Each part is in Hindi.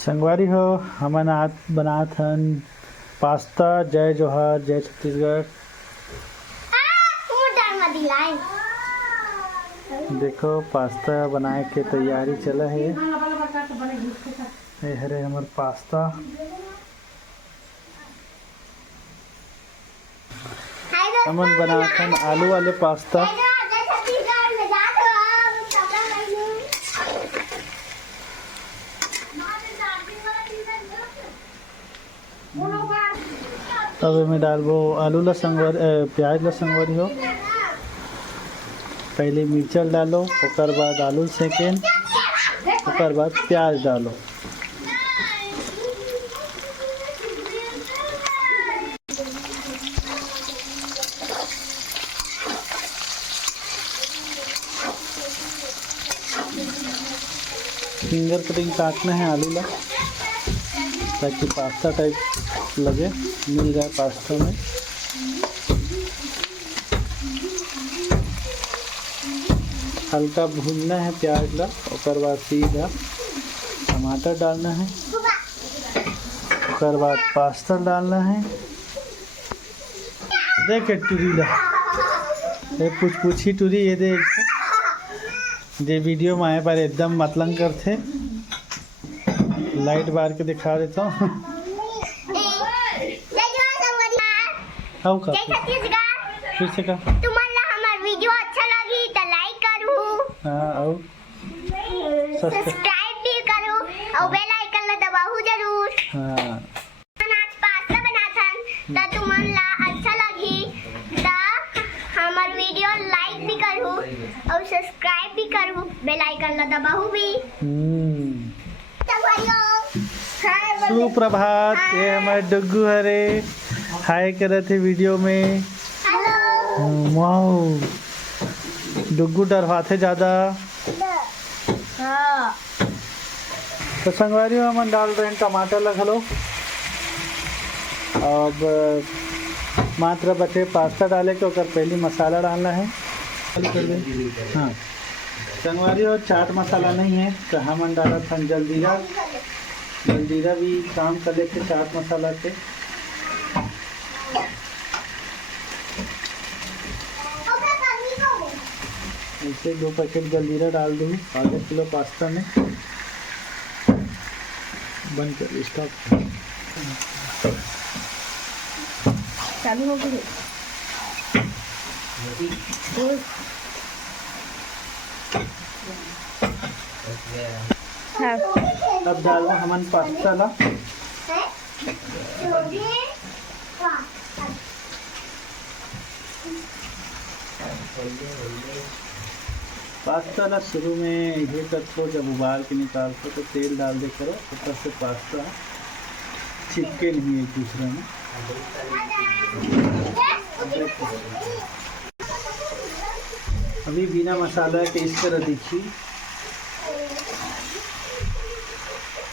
संगवारी हो हमन आज बनात हन पास्ता। जय जोहार, जय छत्तीसगढ़। देखो पास्ता बनाए के तैयारी चला है। ये हरे हमर पास्ता। हमन बनात हन आलू वाले पास्ता। अब मैं डालबो आलू ला संगवारी प्याज ला संगवारी हो। पहले मिर्चा डालो, ओकर बाद आलू सेकें, ओकर बाद प्याज डालो। फिंगर कटिंग काटना है आलू ला ताकि पास्ता टाइप लगे, मिल जाए पास्ता में। हल्का भूनना है प्याज ला, ओकर बाद सीधा टमाटर डालना है, ओकर बाद पास्ता डालना है। देख टूरी ला, ये पूछी टूरी, ये देख जे वीडियो में आए पर एकदम मतलंग करते। लाइट बार के दिखा देता हूँ। फिर से का तुम्हारा हमार वीडियो अच्छा लगी तो लाइक करू, हाँ सब्सक्राइब भी करू और बेल आइकन ला दबाऊ जरूर। हाँ आज पास्ता बनाथन तो तुम्हारा अच्छा लगी तो हमार वीडियो लाइक भी करू और सब्सक्राइब भी करू, बेल आइकन ला दबाऊ भी। सुप्रभात, ये हमारे डुग्गू हरे हाय करे थे वीडियो में। वाओ डुग्गू डरवाते ज़्यादा। तो संगवारी हम डाल रहे हैं टमाटर लगा लो। अब मात्र बचे पास्ता डाले के ओकर पहले मसाला डालना है। हाँ संगवारी हो चाट मसाला नहीं है तो हम डाला था जलजीरा। जलजीरा भी काम कर लेते चाट मसाला से। ऐसे 2 पैकेट जलजीरा डाल दूँ आधा किलो पास्ता में। बंद कर स्टॉप चालू हो गई। अब डालना हमन पास्ता ला। पास्ता ला शुरू में ये करते, जब उबाल के निकालते तो तेल डाल दे करो, ऊपर से पास्ता चिपके नहीं एक दूसरे में। अभी बिना मसाला के इस तरह दिखी,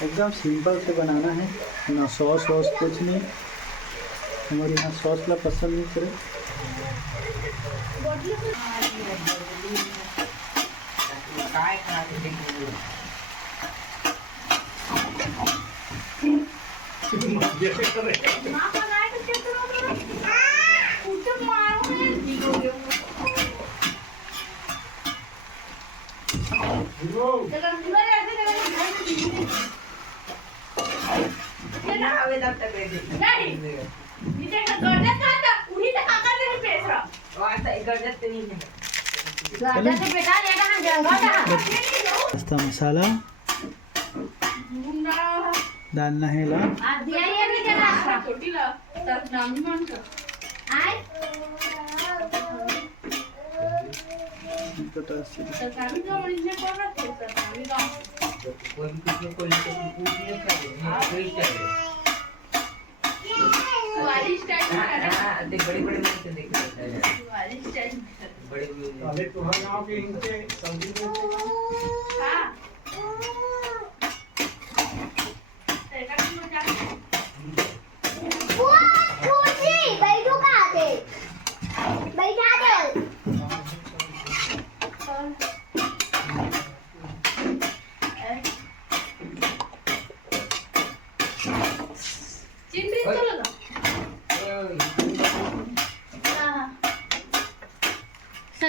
एकदम सिंपल से बनाना है, ना सॉस वॉस कुछ नहीं। हमारे यहाँ सॉस ला पसंद नहीं करे। पास्ता मसाला डालना है ला।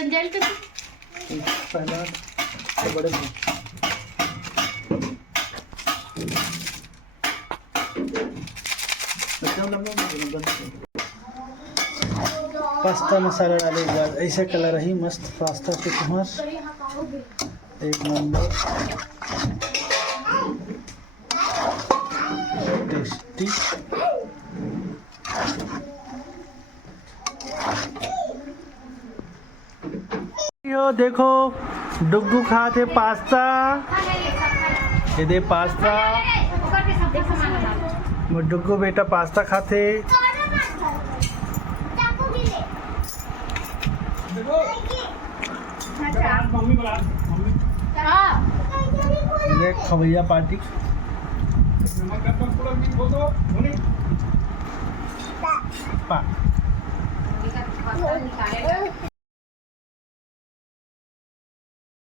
बन जाए तो पहला तो बड़े पास्ता मसाला डालेगा, ऐसे कलर रही मस्त पास्ता के तुम्हार एक नंबर टेस्टी। यो देखो डुग्गू खाते पास्ता, ये दे पास्ता, वो डुग्गू बेटा पास्ता खाते। ये खवैया पार्टी पा